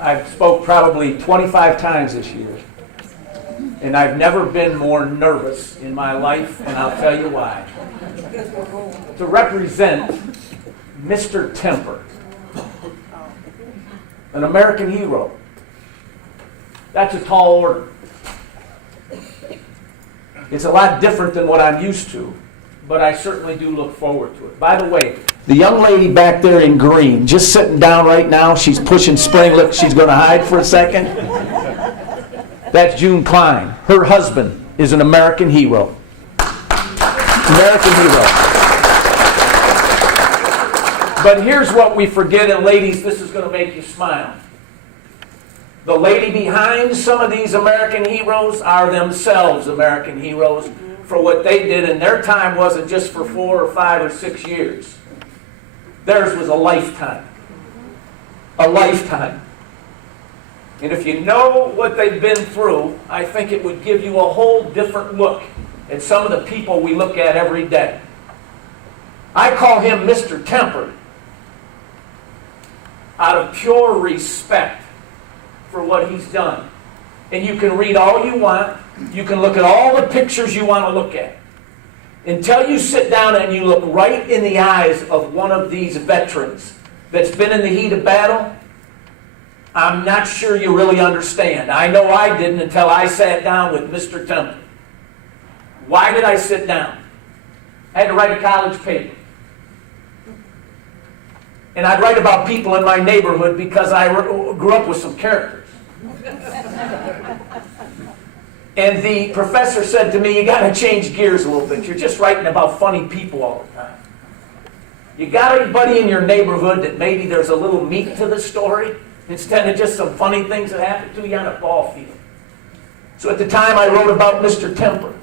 I've spoke probably 25 times this year. And I've never been more nervous in my life, and I'll tell you why. To represent Mr. Temper, an American hero. That's a tall order. It's a lot different than what I'm used to, but I certainly do look forward to it. By the way, the young lady back there in green, just sitting down right now, she's pushing spring. Look, she's going to hide for a second. That's June Klein. Her husband is an American hero. American hero. But here's what we forget, and ladies, this is going to make you smile. The lady behind some of these American heroes are themselves American heroes for what they did, and their time wasn't just for 4 or 5 or 6 years. Theirs was a lifetime. A lifetime. And if you know what they've been through, I think it would give you a whole different look at some of the people we look at every day. I call him Mr. Temper out of pure respect for what he's done. And you can read all you want. You can look at all the pictures you want to look at. Until you sit down and you look right in the eyes of one of these veterans that's been in the heat of battle, I'm not sure you really understand. I know I didn't until I sat down with Mr. Temple. Why did I sit down? I had to write a college paper. And I'd write about people in my neighborhood because I grew up with some characters. And the professor said to me, you got to change gears a little bit. You're just writing about funny people all the time. You got anybody in your neighborhood that maybe there's a little meat to the story instead of just some funny things that happen to you on a ball field? So at the time I wrote about Mr. Temper.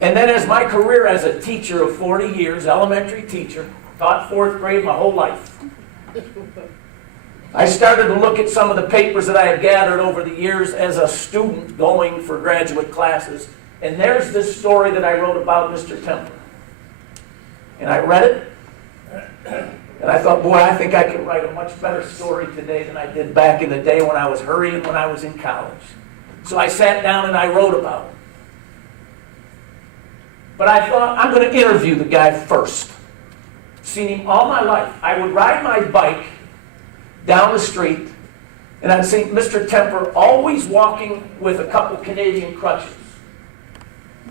And then as my career as a teacher of 40 years, elementary teacher, taught 4th grade my whole life, I started to look at some of the papers that I had gathered over the years as a student going for graduate classes. And there's this story that I wrote about Mr. Temper. And I read it, and I thought, boy, I think I could write a much better story today than I did back in the day when I was hurrying when I was in college. So I sat down and I wrote about it. But I thought, I'm going to interview the guy first. Seen him all my life. I would ride my bike down the street, and I'd see Mr. Temper always walking with a couple Canadian crutches.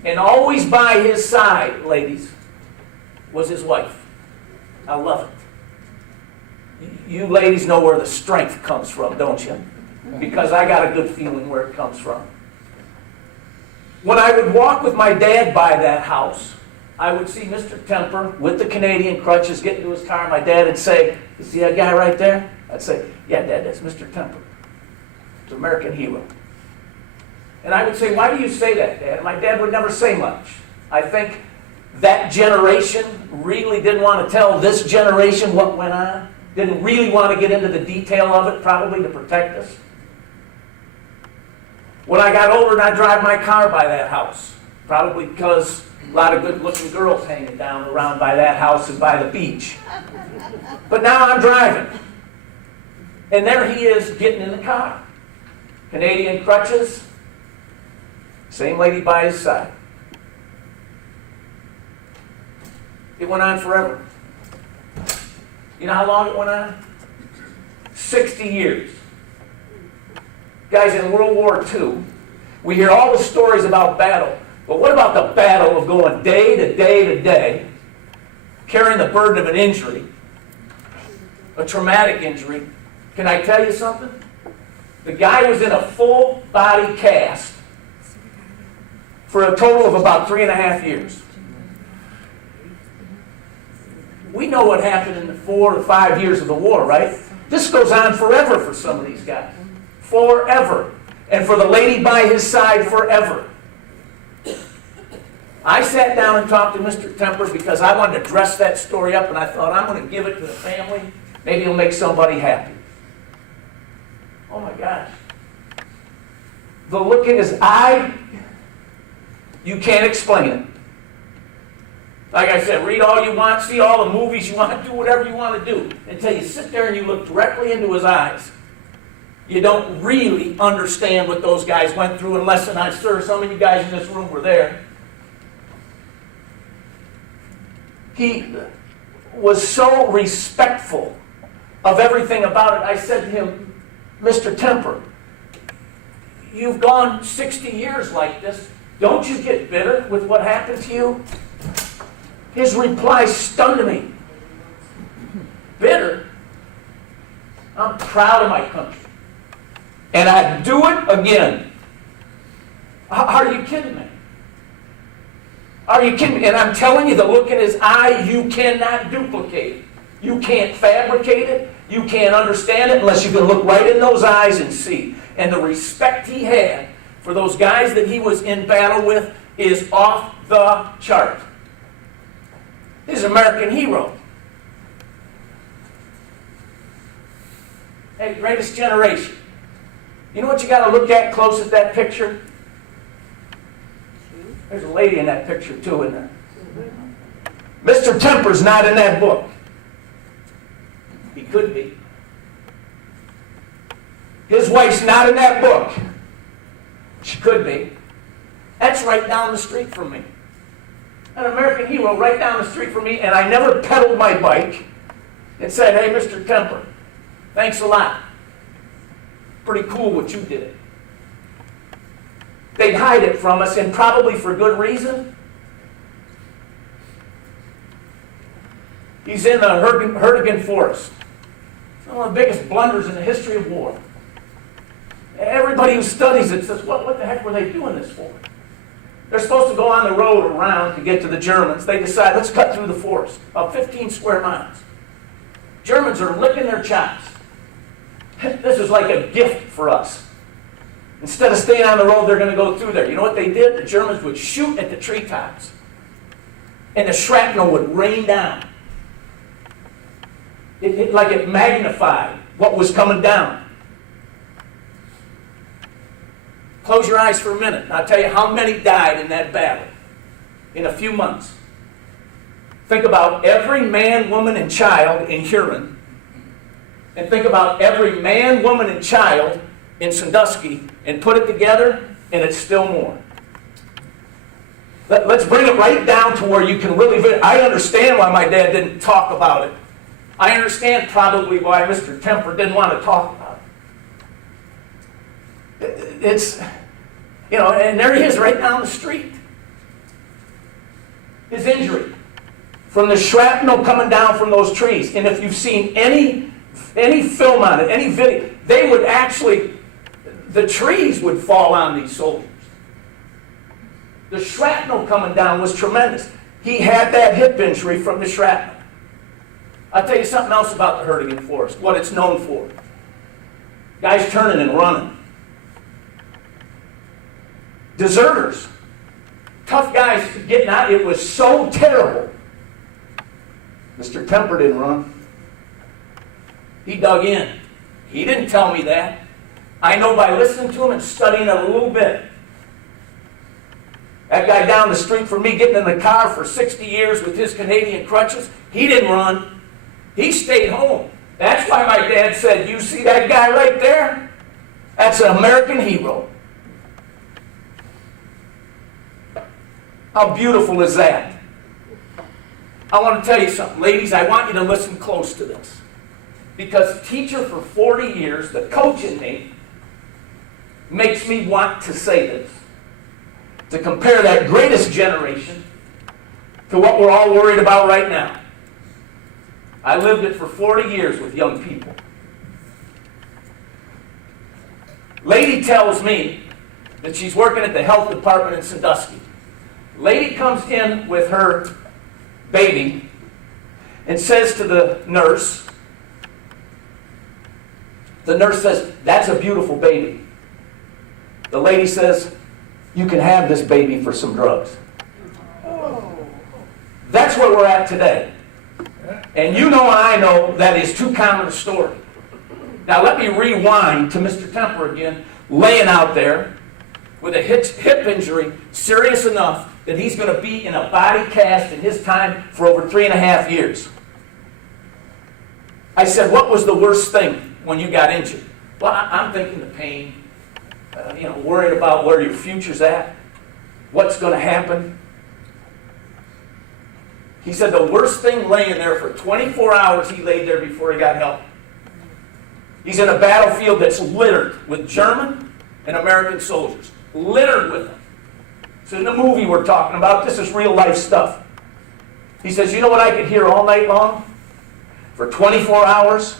And always by his side, ladies, was his wife. I love it. You ladies know where the strength comes from, don't you? Because I got a good feeling where it comes from. When I would walk with my dad by that house, I would see Mr. Temper with the Canadian crutches get into his car. My dad would say, you see that guy right there? I'd say, yeah, Dad, that's Mr. Temper. He's an American hero. And I would say, why do you say that, Dad? My dad would never say much. I think that generation really didn't want to tell this generation what went on. Didn't really want to get into the detail of it, probably to protect us. When I got older and I'd drive my car by that house, probably because a lot of good-looking girls hanging down around by that house and by the beach. But now I'm driving. And there he is getting in the car. Canadian crutches, same lady by his side. It went on forever. You know how long it went on? 60 years. Guys, in World War II, we hear all the stories about battle. But what about the battle of going day to day to day, carrying the burden of an injury, a traumatic injury? Can I tell you something? The guy was in a full body cast for a total of about 3.5 years. We know what happened in the 4 to 5 years of the war, right? This goes on forever for some of these guys. Forever. And for the lady by his side, forever. I sat down and talked to Mr. Temper because I wanted to dress that story up, and I thought, I'm going to give it to the family. Maybe it'll make somebody happy. Oh my gosh. The look in his eye, you can't explain it. Like I said, read all you want, see all the movies you want, do whatever you want to do, until you sit there and you look directly into his eyes. You don't really understand what those guys went through, unless, and I'm sure some of you guys in this room were there. He was so respectful of everything about it. I said to him, Mr. Temper, you've gone 60 years like this. Don't you get bitter with what happened to you? His reply stunned me. Bitter? I'm proud of my country. And I'd do it again. Are you kidding me? Are you kidding me? And I'm telling you, the look in his eye, you cannot duplicate it. You can't fabricate it. You can't understand it unless you can look right in those eyes and see. And the respect he had for those guys that he was in battle with is off the chart. He's an American hero. Hey, greatest generation. You know what you got to look at close at that picture? There's a lady in that picture too in there. Mr. Temper's not in that book. He could be. His wife's not in that book. She could be. That's right down the street from me. An American hero right down the street from me, and I never pedaled my bike and said, hey, Mr. Temper, thanks a lot. Pretty cool what you did. They'd hide it from us, and probably for good reason. He's in the Herdigan Forest. It's one of the biggest blunders in the history of war. Everybody who studies it says, what the heck were they doing this for? They're supposed to go on the road around to get to the Germans. They decide, let's cut through the forest, about 15 square miles. Germans are licking their chops. This is like a gift for us. Instead of staying on the road, they're going to go through there. You know what they did? The Germans would shoot at the treetops. And the shrapnel would rain down. Like it magnified what was coming down. Close your eyes for a minute, and I'll tell you how many died in that battle in a few months. Think about every man, woman, and child in Huron, and think about every man, woman, and child in Sandusky, and put it together, and it's still more. Let's bring it right down to where you can really... I understand why my dad didn't talk about it. I understand probably why Mr. Temper didn't want to talk about it. It's, you know, and there he is right down the street. His injury from the shrapnel coming down from those trees. And if you've seen any film on it, any video, they would actually, the trees would fall on these soldiers. The shrapnel coming down was tremendous. He had that hip injury from the shrapnel. I'll tell you something else about the Herdigan Forest, what it's known for. Guys turning and running. Deserters. Tough guys getting out. It was so terrible. Mr. Temper didn't run. He dug in. He didn't tell me that. I know by listening to him and studying it a little bit. That guy down the street from me getting in the car for 60 years with his Canadian crutches, he didn't run. He stayed home. That's why my dad said, you see that guy right there? That's an American hero. How beautiful is that? I want to tell you something. Ladies, I want you to listen close to this. Because teacher for 40 years, the coach in me, makes me want to say this. To compare that greatest generation to what we're all worried about right now. I lived it for 40 years with young people. Lady tells me that she's working at the health department in Sandusky. Lady comes in with her baby and says to the nurse, says, that's a beautiful baby. The lady says, you can have this baby for some drugs. That's where we're at today. And you know and I know that is too common a story. Now let me rewind to Mr. Temper again, laying out there with a hip injury, serious enough that he's going to be in a body cast in his time for over 3.5 years. I said, what was the worst thing when you got injured? Well, I'm thinking the pain, worried about where your future's at, what's going to happen. He said the worst thing laying there for 24 hours he laid there before he got help. He's in a battlefield that's littered with German and American soldiers. Littered with them. So in the movie we're talking about, this is real life stuff. He says, you know what I could hear all night long? For 24 hours?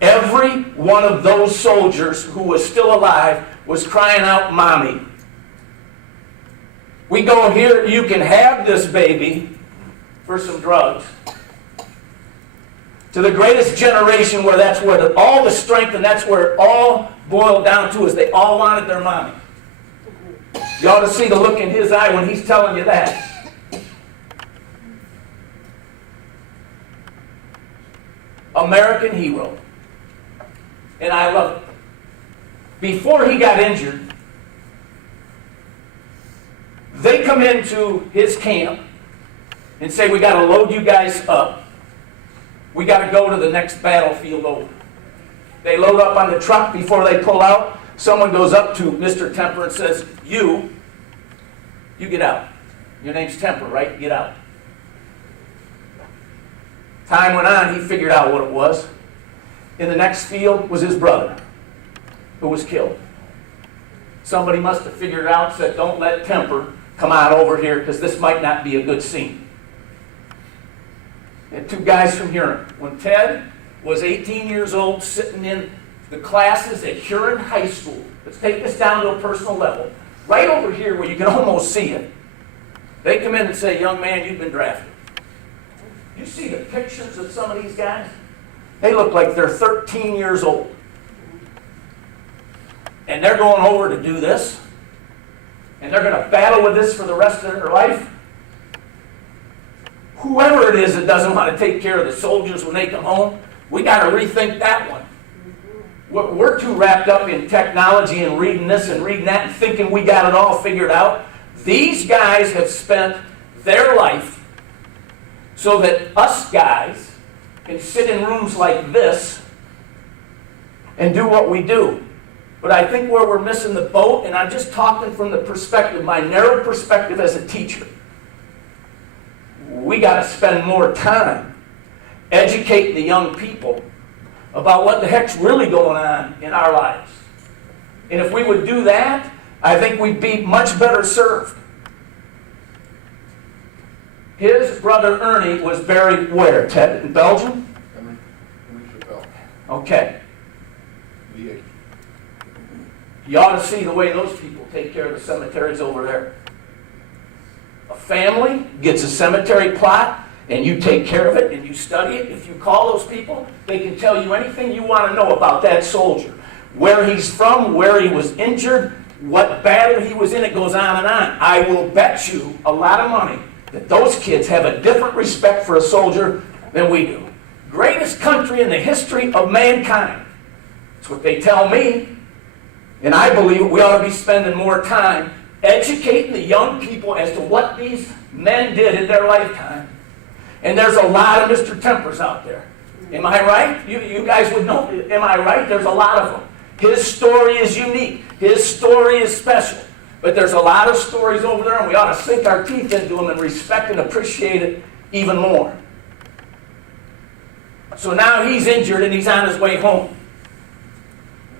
Every one of those soldiers who was still alive was crying out, Mommy. We go here, you can have this baby for some drugs. To the greatest generation where that's where all the strength and that's where it all boiled down to is they all wanted their mommy. You ought to see the look in his eye when he's telling you that. American hero. And I love it. Before he got injured, they come into his camp and say, we got to load you guys up. We got to go to the next battlefield over. They load up on the truck before they pull out. Someone goes up to Mr. Temper and says, you get out. Your name's Temper, right? Get out. Time went on, he figured out what it was. In the next field was his brother, who was killed. Somebody must have figured it out and said, don't let Temper come on over here because this might not be a good scene. And 2 guys from Huron. When Ted was 18 years old, sitting in the classes at Huron High School, let's take this down to a personal level, right over here where you can almost see it, they come in and say, young man, you've been drafted. You see the pictures of some of these guys? They look like they're 13 years old. And they're going over to do this. And they're going to battle with this for the rest of their life. Whoever it is that doesn't want to take care of the soldiers when they come home, we got to rethink that one. We're too wrapped up in technology and reading this and reading that and thinking we got it all figured out. These guys have spent their life so that us guys can sit in rooms like this and do what we do. But I think where we're missing the boat, and I'm just talking from the perspective, my narrow perspective as a teacher, we got to spend more time educating the young people about what the heck's really going on in our lives. And if we would do that, I think we'd be much better served. His brother Ernie was buried where, Ted? In Belgium? Okay. You ought to see the way those people take care of the cemeteries over there. A family gets a cemetery plot, and you take care of it, and you study it. If you call those people, they can tell you anything you want to know about that soldier. Where he's from, where he was injured, what battle he was in, it goes on and on. I will bet you a lot of money that those kids have a different respect for a soldier than we do. Greatest country in the history of mankind. That's what they tell me. And I believe we ought to be spending more time educating the young people as to what these men did in their lifetime. And there's a lot of Mr. Tempers out there. Am I right? You guys would know. Am I right? There's a lot of them. His story is unique. His story is special. But there's a lot of stories over there, and we ought to sink our teeth into them and respect and appreciate it even more. So now he's injured and he's on his way home.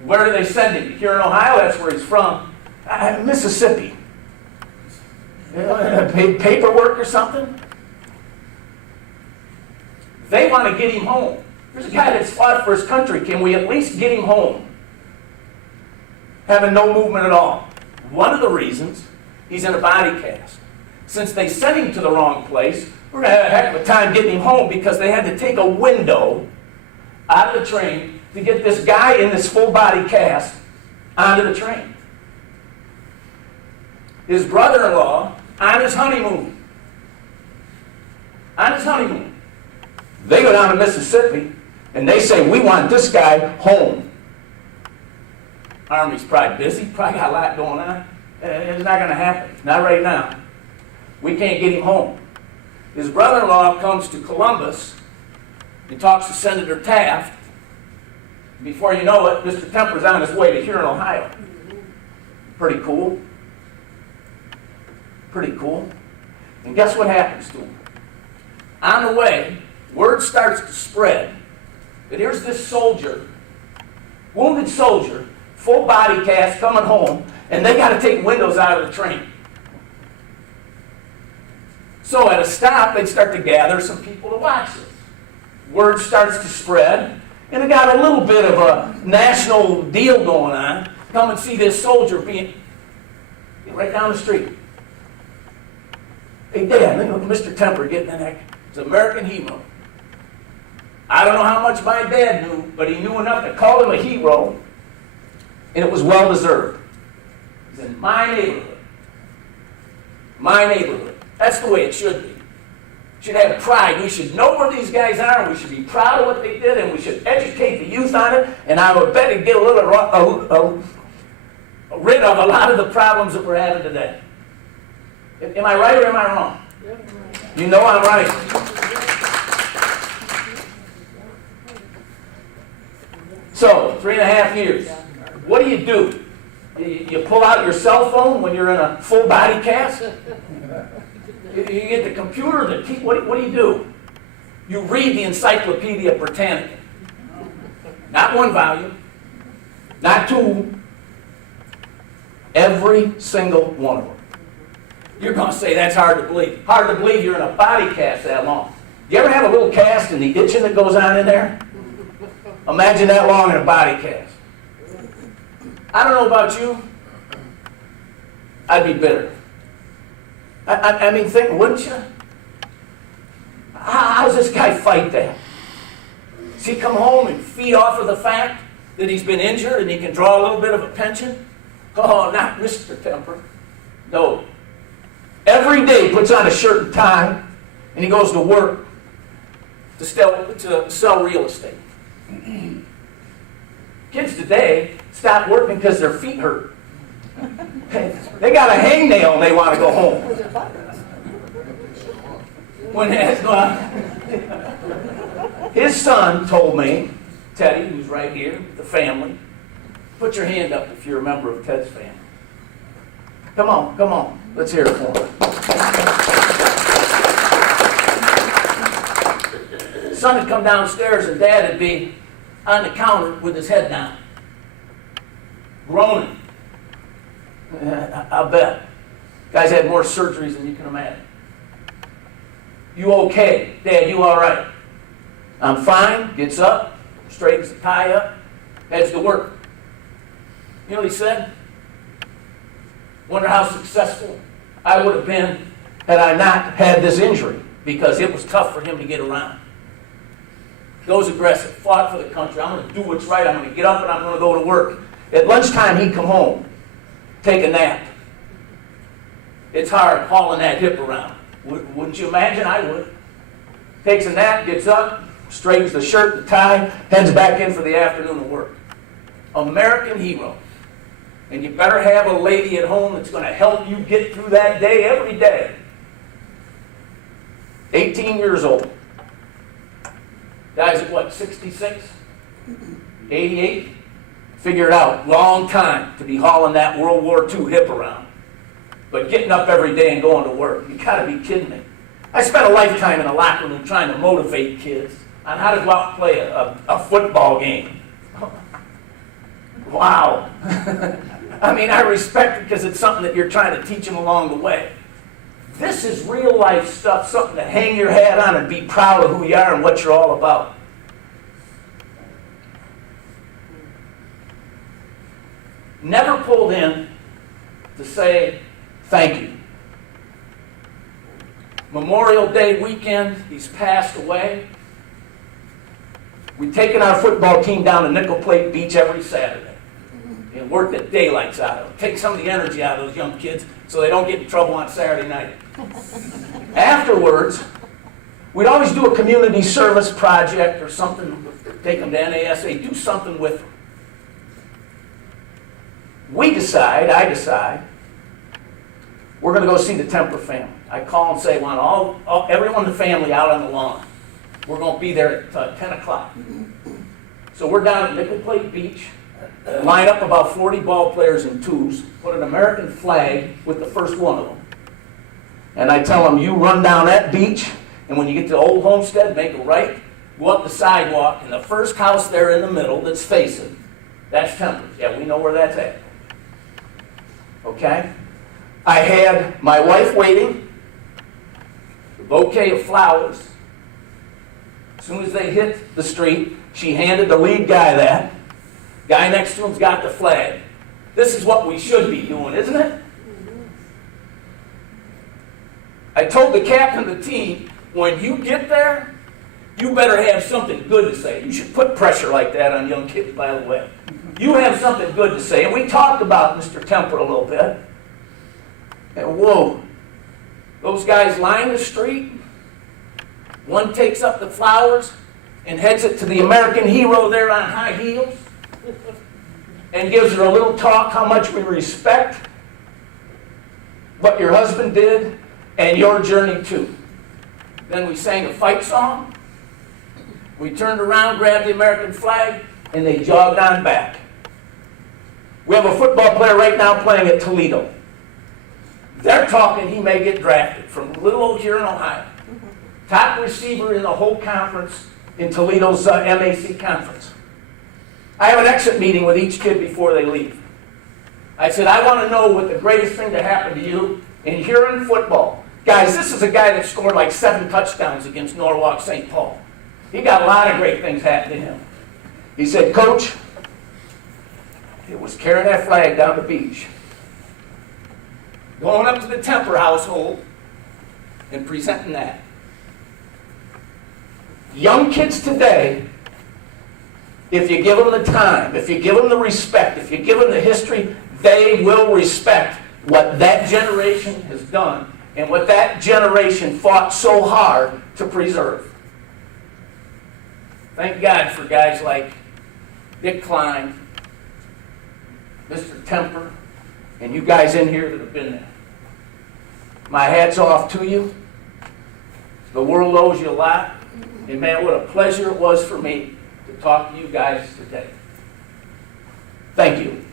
Where do they send him? Here in Ohio, that's where he's from. Mississippi. Paperwork or something? They want to get him home. There's a guy that's fought for his country. Can we at least get him home? Having no movement at all. One of the reasons he's in a body cast. Since they sent him to the wrong place, we're going to have a heck of a time getting him home because they had to take a window out of the train to get this guy in this full body cast onto the train. His brother-in-law on his honeymoon. On his honeymoon. They go down to Mississippi and they say, we want this guy home. Army's probably busy, probably got a lot going on. It's not going to happen. Not right now. We can't get him home. His brother-in-law comes to Columbus and talks to Senator Taft. Before you know it, Mr. Temper's on his way to here in Ohio. Pretty cool. Pretty cool. And guess what happens to him? On the way, word starts to spread that here's this soldier, wounded soldier, full body cast, coming home, and they got to take windows out of the train. So at a stop, they start to gather some people to watch this. Word starts to spread, and it got a little bit of a national deal going on. Come and see this soldier being right down the street. Hey, Dad, look at Mr. Temper getting in there. He's an American hero. I don't know how much my dad knew, but he knew enough to call him a hero, and it was well-deserved. He's in my neighborhood. My neighborhood. That's the way it should be. Should have pride. We should know where these guys are, and we should be proud of what they did, and we should educate the youth on it, and I would bet it'd get a little rid of a lot of the problems that we're having today. Am I right or am I wrong? You know I'm right. So, 3.5 years. What do? You pull out your cell phone when you're in a full body cast? You get the computer, what do you do? You read the Encyclopedia Britannica. Not one volume, not two, every single one of them. You're going to say that's hard to believe. Hard to believe you're in a body cast that long. You ever have a little cast and the itching that goes on in there? Imagine that long in a body cast. I don't know about you. I'd be bitter. I mean, think, wouldn't you? How does this guy fight that? Does he come home and feed off of the fact that he's been injured and he can draw a little bit of a pension? Oh, not Mr. Temper. No. Every day he puts on a shirt and tie and he goes to work to sell real estate. Kids today stop working because their feet hurt. They got a hangnail and they want to go home. His son told me, Teddy, who's right here, the family, put your hand up if you're a member of Ted's family. Come on. Let's hear it for him. Son would come downstairs and Dad would be on the counter with his head down, groaning. I'll bet. Guys had more surgeries than you can imagine. You okay? Dad, you all right? I'm fine. Gets up, straightens the tie up, heads to work. You know what he said? Wonder how successful I would have been had I not had this injury, because it was tough for him to get around. Goes aggressive, fought for the country. I'm going to do what's right. I'm going to get up and I'm going to go to work. At lunchtime, he'd come home, take a nap. It's hard hauling that hip around. Wouldn't you imagine? I would. Takes a nap, gets up, straightens the shirt, the tie, heads back in for the afternoon of work. American hero. And you better have a lady at home that's going to help you get through that day every day. 18 years old. Guys at what, 66? 88? Figure it out. Long time to be hauling that World War II hip around. But getting up every day and going to work. You got to be kidding me. I spent a lifetime in a locker room trying to motivate kids on how to go out and play a football game. Wow. I mean, I respect it because it's something that you're trying to teach them along the way. This is real life stuff, something to hang your hat on and be proud of who you are and what you're all about. Never pulled in to say thank you. Memorial Day weekend, he's passed away. We've taken our football team down to Nickel Plate Beach every Saturday and worked the daylights out of them. Take some of the energy out of those young kids so they don't get in trouble on Saturday night. Afterwards, we'd always do a community service project or something, take them to NASA, do something with them. I decide, we're going to go see the Temper family. I call and say, want everyone in the family out on the lawn. We're going to be there at 10 o'clock. So we're down at Nickel Plate Beach, line up about 40 ball players in twos, put an American flag with the first one of them. And I tell them, you run down that beach, and when you get to Old Homestead, make a right, go up the sidewalk, and the first house there in the middle that's facing, that's Temper's. Yeah, we know where that's at. Okay? I had my wife waiting, the bouquet of flowers. As soon as they hit the street, she handed the lead guy that. Guy next to him's got the flag. This is what we should be doing, isn't it? I told the captain of the team, when you get there, you better have something good to say. You should put pressure like that on young kids, by the way. You have something good to say. And we talked about Mr. Temper a little bit. And whoa, those guys line the street. One takes up the flowers and heads it to the American hero there on high heels and gives her a little talk how much we respect what your husband did and your journey too. Then we sang a fight song. We turned around, grabbed the American flag, and they jogged on back. We have a football player right now playing at Toledo. They're talking he may get drafted from little old here in Ohio. Top receiver in the whole conference in Toledo's MAC conference. I have an exit meeting with each kid before they leave. I said, I want to know what the greatest thing to happen to you in here in football. Guys, this is a guy that scored like 7 touchdowns against Norwalk St. Paul. He got a lot of great things happen to him. He said, Coach, it was carrying that flag down the beach, going up to the Temper household and presenting that. Young kids today, if you give them the time, if you give them the respect, if you give them the history, they will respect what that generation has done and what that generation fought so hard to preserve. Thank God for guys like Dick Klein, Mr. Temper, and you guys in here that have been there. My hat's off to you. The world owes you a lot. And man, what a pleasure it was for me to talk to you guys today. Thank you.